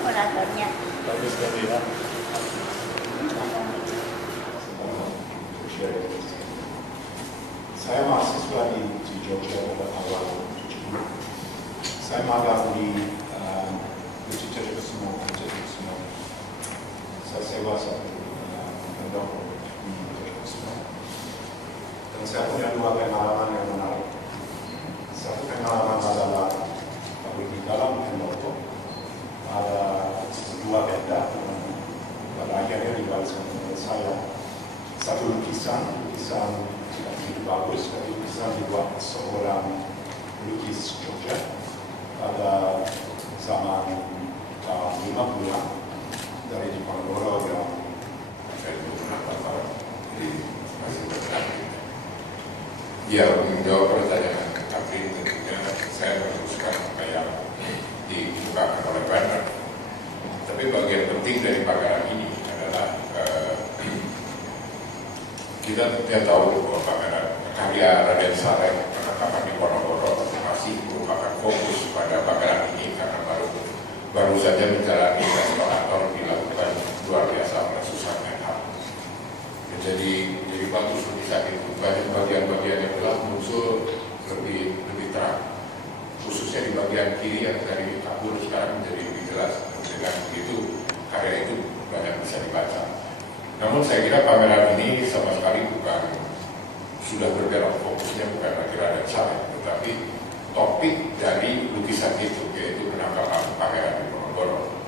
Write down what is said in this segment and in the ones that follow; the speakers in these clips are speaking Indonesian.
kuratornya. Bagus sekali ya. Saya mahasiswa di Jogja pada awal 70. Saya magang di Institut Kesuma. Saya sewa satu pendopo di Institut Kesuma. Dan saya punya dua pengalaman yang menarik. Satu pengalaman adalah di dalam pendopo ada dua benda pada akhirnya dibalaskan oleh saya. Satu lukisan tidak begitu bagus, tapi lukisan dibuat seorang lukis Jogja pada zaman tahun 50-an dari Diponegoro yang saya itu kenapa Pak? Jadi masih bertanya. Ya, menjawab pertanyaan Katrin tentunya saya meneruskan apa yang dikemukakan oleh Werner. Tapi bagian penting dari pameran ini adalah kita tidak tahu bahwa pameran karya Raden Saleh penangkapan di Ponorogo masih merupakan fokus pada pameran ini karena baru saja menjalani restaurator dilakukan luar biasa oleh Susan Menham. Jadi bagus lukisan itu banyak bagian-bagian yang gelap muncul lebih terang, khususnya di bagian kiri yang tadi kabur sekarang menjadi lebih jelas. Dengan begitu karya itu banyak bisa dibaca. Namun saya kira pameran ini sama sekali sudah berbelok fokusnya bukan lagi Raden Saleh, tetapi topik dari lukisan itu yaitu penangkapan pangeran di Ponorogo.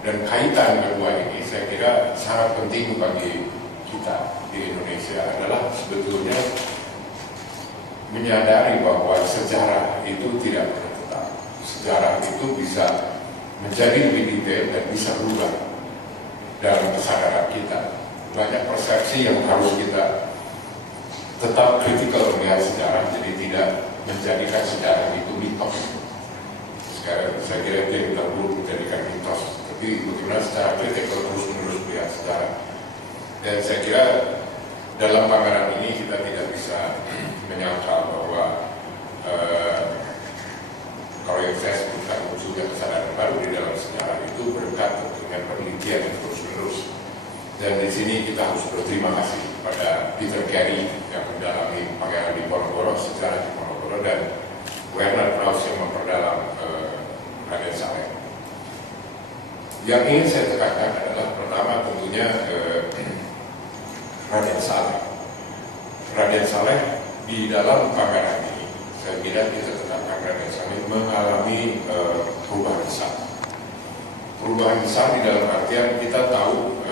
Dan kaitan kedua ini saya kira sangat penting bagi kita di Indonesia adalah sebetulnya menyadari bahwa sejarah itu tidak pernah tetap. Sejarah itu bisa menjadi lebih detail dan bisa berubah dalam kesadaran kita. Banyak persepsi yang harus kita tetap kritikal melihat sejarah, jadi tidak menjadikan sejarah itu mitos. Sekarang saya kira itu yang kita perlu menjadikan mitos, tapi bagaimana secara kritikal terus-menerus melihat sejarah. Dan saya kira dalam pameran ini kita tidak bisa menyangkal bahwa kalau yang saya sebutkan munculnya kesadaran baru di dalam sejarah itu berkat dengan penelitian yang terus-menerus. Dan di sini kita harus berterima kasih pada Peter Carey yang mendalami pangeran di Ponorogo, sejarah di Ponorogo, dan Werner Krauss yang memperdalam Raden Saleh. Yang ingin saya tekankan adalah pertama tentunya Raden Saleh. Raden Saleh di dalam pameran ini, saya kira kita tetapkan Raden Saleh mengalami perubahan besar. Perubahan besar di dalam artian kita tahu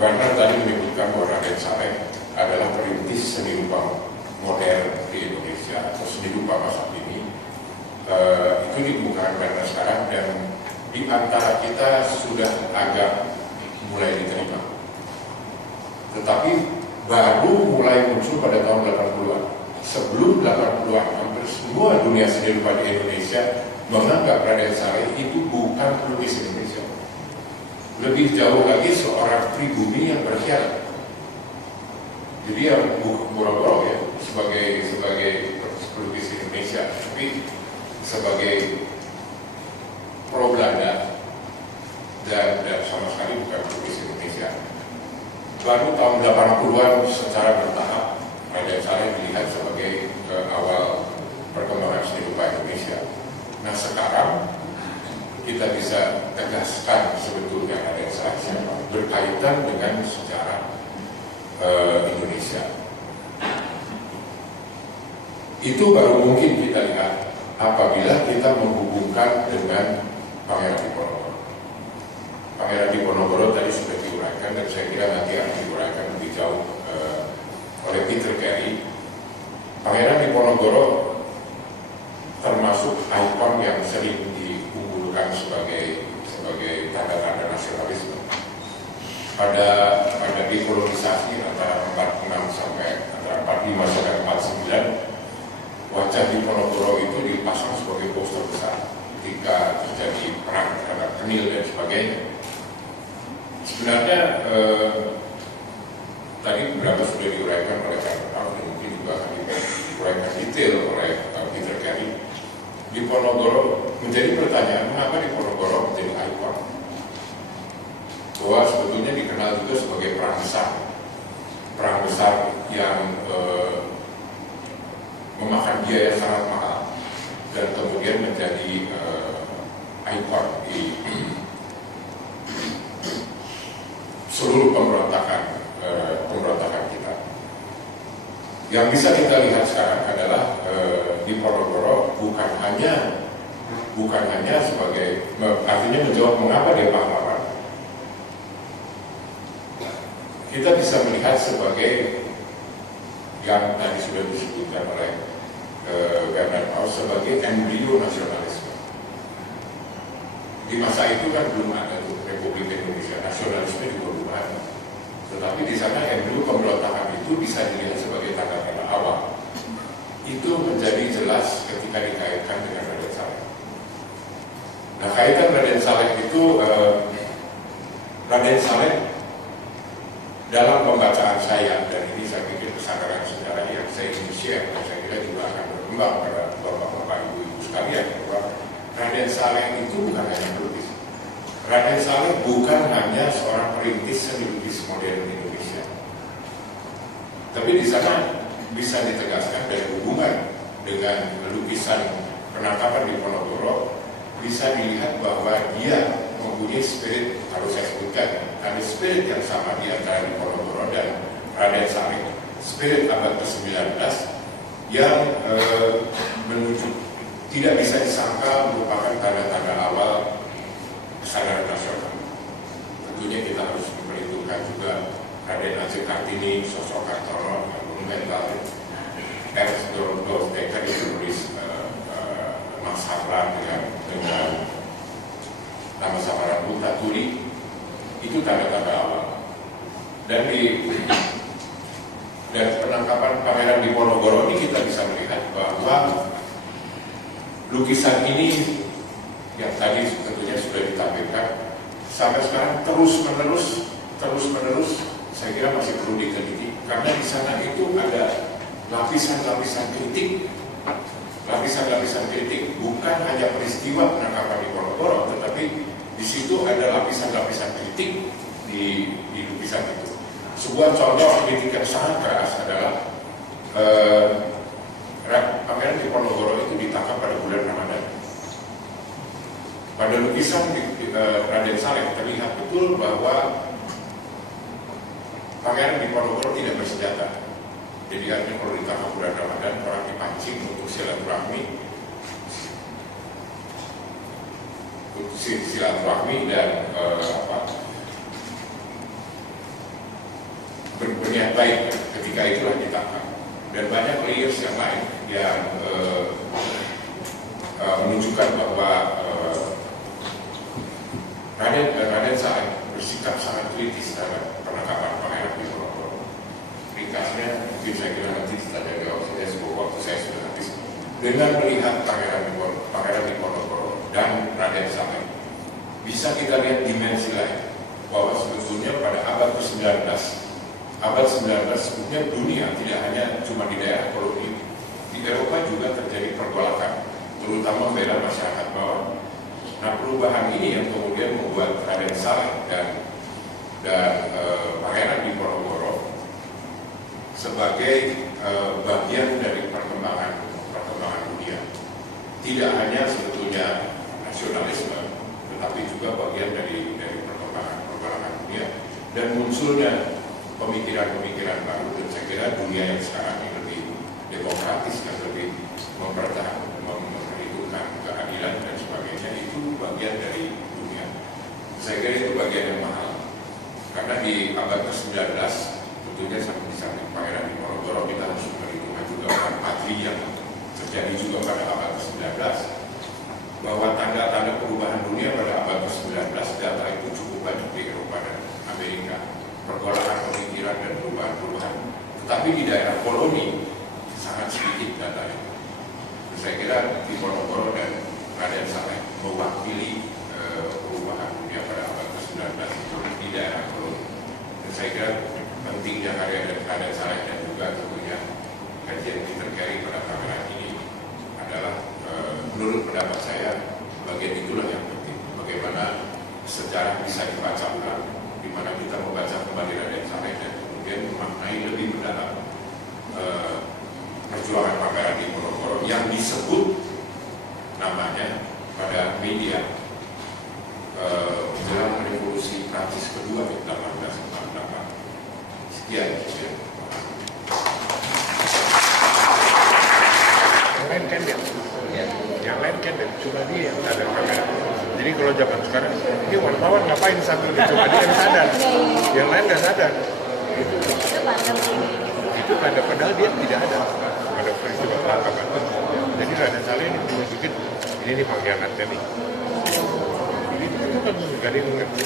Werner tadi menyebutkan bahwa Raden Saleh adalah perintis seni rupa modern di Indonesia atau seni rupa masa kini. Itu dikemukakan Werner sekarang dan di antara kita sudah agak mulai diterima. Tetapi baru mulai muncul pada tahun 80-an. Sebelum 80-an, hampir semua dunia seni rupa di Indonesia menganggap Raden Saleh itu bukan pelukis Indonesia. Lebih jauh lagi seorang pribumi yang berkhianat. Jadi yang boro-boro ya sebagai pelukis Indonesia, tapi sebagai pro Belanda dan sama sekali bukan pelukis Indonesia. Baru tahun 80-an secara bertahap Raden Saleh dilihat sebagai awal perkembangan seni rupa Indonesia. Nah sekarang kita bisa tegaskan sebetulnya Raden Saleh siapa berkaitan dengan sejarah Indonesia. Itu baru mungkin kita lihat apabila kita menghubungkan dengan Pangeran Diponegoro. Pangeran Diponegoro tadi sudah diuraikan dan saya kira nanti akan diuraikan lebih jauh oleh Peter Carey. Pangeran Diponegoro termasuk ikon yang sering diunggulkan sebagai tanda-tanda nasionalisme. Pada dekolonisasi antara 46 sampai antara 45 sampai 49, wajah Diponegoro itu dipasang sebagai poster besar ketika terjadi perang terhadap Kenil dan sebagainya. Sebenarnya tadi beberapa sudah diuraikan oleh Karl dan mungkin juga akan diuraikan detail oleh Peter Carey. Diponegoro Diponegoro menjadi pertanyaan, mengapa Diponegoro menjadi ikon? Bahwa sebetulnya dikenal juga sebagai perang besar yang memakan biaya sangat mahal dan kemudian menjadi ikon di seluruh pemberontakan kita. Yang bisa kita lihat sekarang adalah Diponegoro bukan hanya sebagai, artinya menjawab mengapa dia pahlawan. Kita bisa melihat sebagai yang tadi sudah disebutkan oleh Bernard Paus sebagai embrio nasionalisme. Di masa itu kan belum ada Republik Indonesia, nasionalisme juga belum ada. Tetapi di sana embrio pemberontakan itu bisa dilihat sebagai tanda-tanda awal. Itu menjadi jelas ketika dikaitkan dengan Raden Saleh. Nah, kaitan Raden Saleh itu, Raden Saleh dalam pembacaan saya, dan ini saya pikir kesadaran sejarah yang saya ingin share, dan saya kira juga akan berkembang pada bapak-bapak ibu-ibu sekalian, bahwa Raden Saleh itu bukan hanya pelukis. Raden Saleh bukan hanya seorang perintis seni lukis modern Indonesia. Tapi di sana bisa ditegaskan dari hubungan dengan lukisan penangkapan Diponegoro, bisa dilihat bahwa dia mempunyai spirit, harus saya sebutkan, ada spirit yang sama di antara Diponegoro dan Raden Saleh, spirit abad ke-19 yang menuju tidak bisa disangka merupakan tanda-tanda awal kesadaran nasional. Tentunya kita harus memperhitungkan juga Raden Ajeng Kartini, sosok Kartono yang monumental. Ernst Dorfdecker yang menulis Max Havelaar dengan nama samaran Buta Turi, itu tanda-tanda awal. Dan penangkapan Pangeran Diponegoro ini kita bisa melihat bahwa lukisan ini yang tadi tentunya sudah ditampilkan sampai sekarang terus menerus saya kira masih perlu diteliti, karena di sana itu ada lapisan-lapisan kritik, bukan hanya peristiwa penangkapan Diponegoro, tetapi di situ ada lapisan-lapisan kritik di lukisan itu. Sebuah contoh kritik yang sangat keras adalah Pangeran Diponegoro itu ditangkap pada bulan Ramadan. Pada lukisan Raden Saleh terlihat betul bahwa Pangeran Diponegoro tidak bersenjata. Jadi artinya kalau ditangkap bulan Ramadan, orang dipancing untuk silaturahmi dan berniat baik. Ketika itulah ditangkap. Dan banyak layers yang lain yang menunjukkan bahwa Raden Saleh bersikap sangat kritis terhadap penangkapan Pangeran Diponegoro. Ringkasnya, mungkin saya kira nanti setelah jawab saya sebuah waktu saya sudah habis. Dengan melihat Pangeran Diponegoro dan Raden Saleh, bisa kita lihat dimensi lain bahwa sebetulnya pada abad ke-19 sebetulnya dunia tidak hanya cuma di daerah koloni, di Eropa juga terjadi pergolakan, terutama membela masyarakat bawah. Nah, perubahan ini yang kemudian membuat Raden Saleh dan Pangeran Diponegoro sebagai bagian dari perkembangan dunia. Tidak hanya sebetulnya nasionalisme, tetapi juga bagian dari perkembangan dunia, dan munculnya pemikiran-pemikiran baru. Dan saya kira dunia yang sekarang ini lebih demokratis dan lebih memperhitungkan keadilan dan sebagainya, itu bagian dari dunia. Saya kira itu bagian yang mahal, karena di abad ke-19 tentunya di samping Pangeran Diponegoro kita harus memperhitungkan juga patri yang terjadi juga pada abad ke-19, bahwa tanda-tanda perubahan dunia pada abad ke-19 data itu cukup banyak di Eropa dan Amerika, pergolakan pemikiran dan perubahan-perubahan. Tetapi di daerah koloni sangat sedikit data itu. Saya kira Diponegoro dan Raden Saleh mewakili perubahan dunia pada abad ke-19 itu di daerah koloni. Dan saya kira pentingnya karya dari Raden Saleh dan juga tentunya kajian Peter Carey pada pangeran ini adalah menurut pendapat pendapat saya bagian itulah yang penting. Bagaimana sejarah bisa dibaca ulang, di mana kita membaca kembali Raden Saleh dan kemudian memaknai lebih mendalam perjuangan Pangeran Diponegoro yang disebut namanya pada media menjelang revolusi Prancis kedua di 1848. Sekian. Yang lain kan dia, yang lain kan dia, cuma dia yang ada kamera. Jadi kalau zaman sekarang, ini wartawan ngapain satu cuma dia yang sadar, yang lain nggak sadar. Itu pada padahal dia tidak ada pada peristiwa penangkapan. Jadi Raden Saleh ini menunjukin ini pengkhianatnya nih. Itu kan gak ada yang mengerti.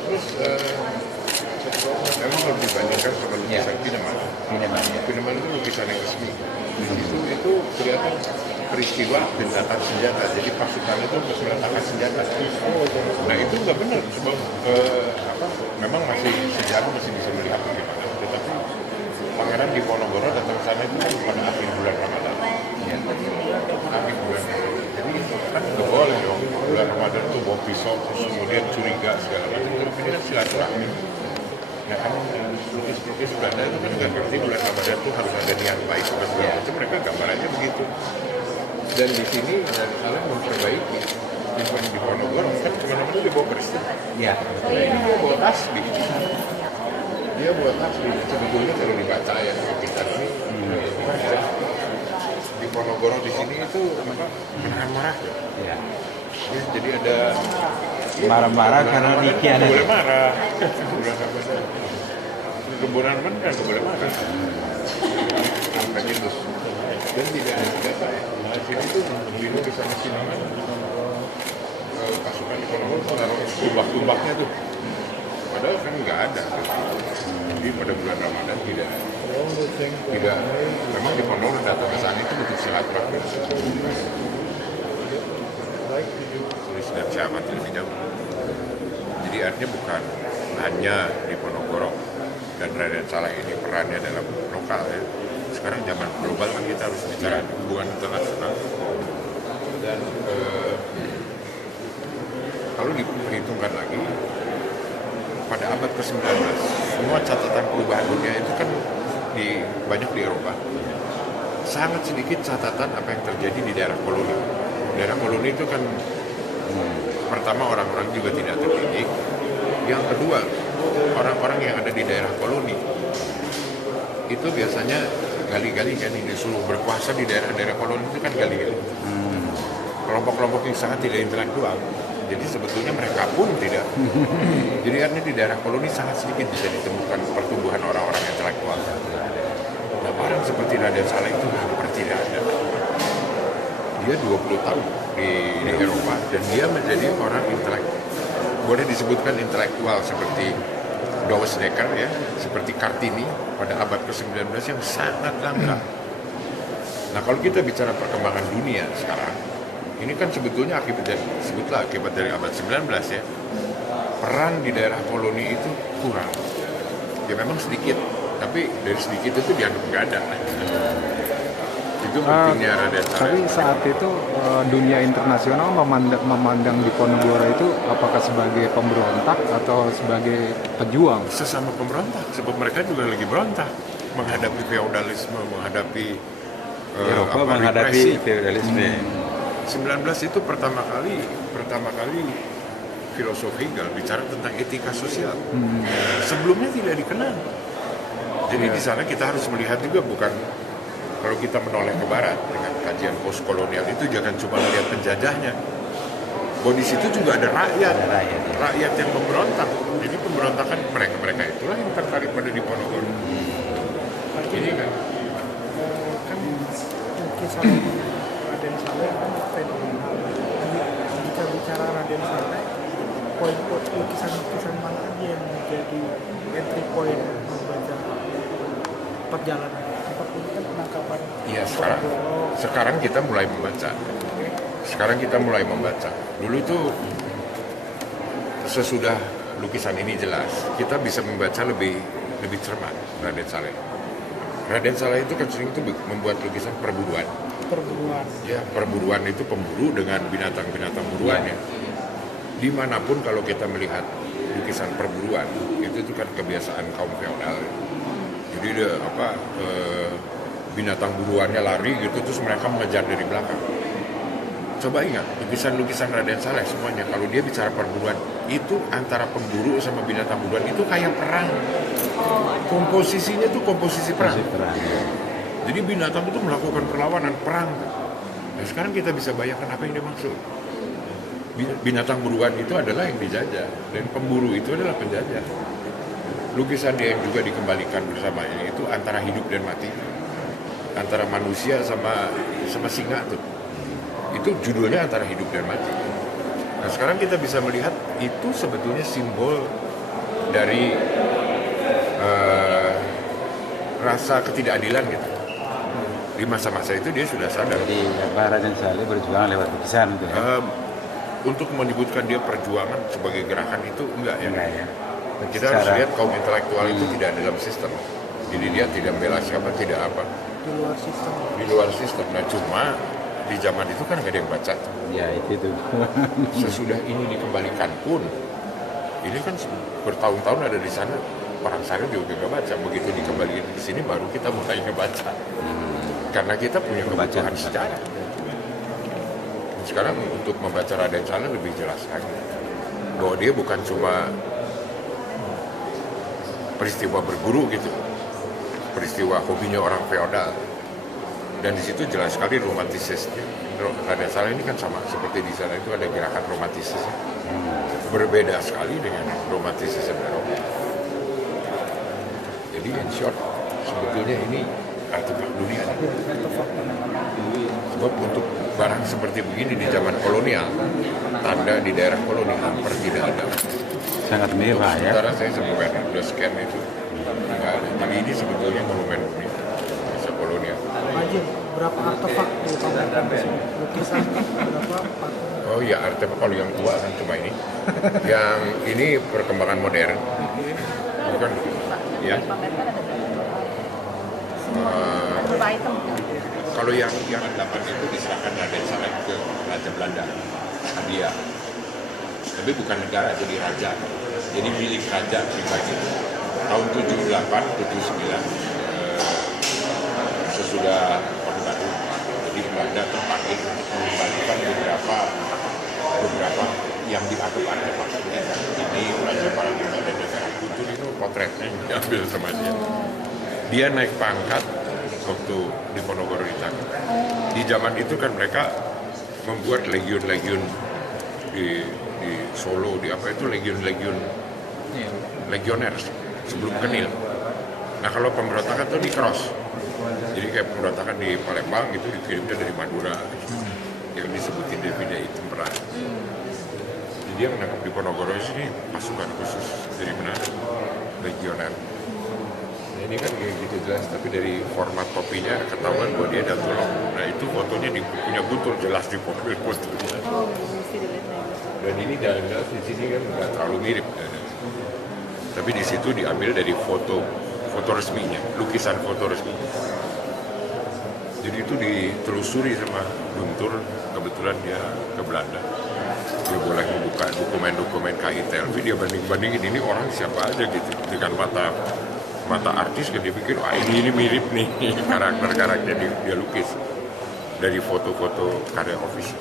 Terus memang kalau dibandingkan sama lukisan Pineman itu lukisan yang resmi. Itu kelihatan peristiwa gencatan senjata. Jadi pasukan itu meletakkan senjata. Nah itu nggak benar sebab memang masih sejarah masih bisa melihat bagaimana. Tetapi Pangeran Diponegoro datang sana itu kan pada akhir bulan Ramadan. Akhir bulan Ramadan. Jadi kan nggak boleh dong bulan Ramadan tuh bawa pisau terus kemudian curiga segala macam. Ini kan silaturahmi. Ya kan lukis Belanda itu kan nggak ngerti bulan Ramadan tuh harus ada niat baik segala macam. Mereka gambarannya begitu. Dan di sini Saleh memperbaiki. Di Diponegoro kan kemana-mana dia bawa keris. Iya. Ini dia bawa tasbih. Dia buat tasbih. Sebetulnya kalau dibaca ya kita ini Diponegoro di sini itu apa? Marah-marah. Iya. Ya, jadi ada marah-marah karena Niki ada. Boleh marah. Kebunan kan nggak boleh marah. Sampai gitu. Dan tidak ada senjata ya. Di sini tuh binu di sana sini pasukan Diponegoro taruh tumbak-tumbaknya tuh. Padahal kan nggak ada. Jadi pada bulan Ramadan tidak. Memang Diponegoro datang ke sana itu untuk silaturahmi. Tulis dan syahabat lebih jauh. Jadi artinya bukan hanya Diponegoro dan Raden Saleh ini perannya dalam lokal ya. Sekarang zaman global kan kita harus bicara hubungan internasional. Dan kalau diperhitungkan lagi pada abad ke-19 semua catatan perubahan dunia itu kan banyak di Eropa. Sangat sedikit catatan apa yang terjadi di daerah koloni. Daerah koloni itu kan pertama orang-orang juga tidak terdidik. Yang kedua, orang-orang yang ada di daerah koloni itu biasanya gali-gali kan ini disuruh berkuasa di daerah-daerah koloni itu kan gali-gali. Kelompok-kelompok yang sangat tidak intelektual. Jadi sebetulnya mereka pun tidak. Jadi artinya di daerah koloni sangat sedikit bisa ditemukan pertumbuhan orang-orang intelektual. Nah orang seperti Raden Saleh itu hampir tidak ada. Dia 20 tahun di Eropa dan dia menjadi orang intelektual. Boleh disebutkan intelektual seperti Douwe Dekker ya, seperti Kartini pada abad ke-19 yang sangat langka. Nah kalau kita bicara perkembangan dunia sekarang, ini kan sebetulnya akibat dari abad 19 ya. Peran di daerah koloni itu kurang. Ya memang sedikit, tapi dari sedikit itu dianggap nggak ada. Itu pentingnya Raden Saleh. Tapi saat itu dunia internasional memandang Diponegoro itu apakah sebagai pemberontak atau sebagai pejuang? Sesama pemberontak, sebab mereka juga lagi berontak menghadapi feodalisme, menghadapi Eropa menghadapi feodalisme. 19 itu pertama kali filosofi Hegel bicara tentang etika sosial. Sebelumnya tidak dikenal. Jadi di sana kita harus melihat juga bukan kalau kita menoleh ke barat dengan kajian postkolonial itu jangan cuma melihat penjajahnya. Bahwa di situ juga ada rakyat yang memberontak. Jadi pemberontakan mereka itulah yang tertarik pada Diponegoro. Ini kan lukisan Raden Saleh kan fenomenal. Jika bicara Raden Saleh, poin-poin lukisan mana aja yang menjadi entry point membaca perjalanan seperti ini kan penangkapan. Iya sekarang kita mulai membaca. Dulu tuh sesudah lukisan ini jelas, kita bisa membaca lebih cermat Raden Saleh. Raden Saleh itu kan sering tuh membuat lukisan perburuan. Perburuan. Ya, perburuan itu pemburu dengan binatang-binatang buruannya. Dimanapun kalau kita melihat lukisan perburuan, itu kan kebiasaan kaum feodal. Jadi dia, binatang buruannya lari gitu, terus mereka mengejar dari belakang. Coba ingat, lukisan-lukisan Raden Saleh semuanya, kalau dia bicara perburuan, itu antara pemburu sama binatang buruan itu kayak perang. Komposisinya tuh komposisi perang. Jadi binatang itu melakukan perlawanan, perang. Nah sekarang kita bisa bayangkan apa yang dia maksud. Binatang buruan itu adalah yang dijajah, dan pemburu itu adalah penjajah. Lukisan dia yang juga dikembalikan bersama ini itu antara hidup dan mati. Antara manusia sama singa tuh. Itu judulnya antara hidup dan mati. Nah sekarang kita bisa melihat itu sebetulnya simbol dari rasa ketidakadilan gitu. Di masa-masa itu dia sudah sadar. Jadi Raden Saleh berjuang lewat lukisan gitu ya. Untuk menyebutkan dia perjuangan sebagai gerakan itu enggak ya. Enggak ya. Kita harus lihat kaum intelektual itu tidak dalam sistem. Jadi dia tidak membela siapa, tidak apa. Di luar sistem. Di luar sistem. Nah cuma di zaman itu kan nggak ada yang baca. Ya itu tuh. Sesudah ini dikembalikan pun, ini kan bertahun-tahun ada di sana, orang sana juga nggak baca. Begitu dikembalikan ke sini baru kita mulai ngebaca. Karena kita punya kebutuhan sejarah. Sekarang untuk membaca Raden Saleh lebih jelas lagi bahwa dia bukan cuma peristiwa berburu gitu, peristiwa hobinya orang feodal. Dan di situ jelas sekali romantisisnya. Raden Saleh ini kan sama seperti di sana itu ada gerakan romantisis. Berbeda sekali dengan romantisisme Eropa. Jadi in short, sebetulnya ini artefak dunia. Sebab untuk barang seperti begini di zaman kolonial, tanda di daerah kolonial hampir tidak ada. Sangat mewah ya. Sementara saya sebuah udah scan itu nggak ada. Jadi ini sebetulnya monumen dunia masa kolonial. Majid, berapa artefak dipamerkan di sini? Lukisan berapa? Patung. Oh ya, artefak kalau yang tua kan cuma ini. Yang ini perkembangan modern. Bukan ya. Berapa item? Kalau yang 8 itu diserahkan Raden Saleh ke Raja Belanda, hadiah. Tapi bukan negara, jadi raja. Jadi milik raja pribadi. Tahun 78, 79, sesudah Orde Baru, jadi Belanda terpanggil mengembalikan beberapa yang dianggap artefak. Ini Raja Paradigma dan negara Kutul itu potretnya diambil sama dia. Dia naik pangkat waktu di Ponorogo ditangkap. Di zaman itu kan mereka membuat legiun-legiun di Solo, di apa itu legiun-legiun legioner sebelum Kenil. Nah kalau pemberontakan itu di cross. Jadi kayak pemberontakan di Palembang itu dikirimnya dari Madura yang disebutin Divide Tempera. Jadi dia menangkap di Ponorogo sini pasukan khusus dari mana? Legioner. Nah, ini kan kayak gitu jelas, tapi dari format topinya ketahuan bahwa dia datulog. Nah itu fotonya punya Guntur jelas di profil fotonya. Oh, mesti dilihat lagi. Dan ini jelas di sini kan nggak terlalu mirip. Tapi di situ diambil dari foto resminya, lukisan foto resminya. Jadi itu ditelusuri sama Guntur, kebetulan dia ke Belanda. Dia boleh membuka dokumen-dokumen KITLV, dia banding-bandingin ini orang siapa aja gitu. Dengan mata artis kan dia pikir, wah ini mirip nih karakter-karakter dia lukis dari foto-foto karya official.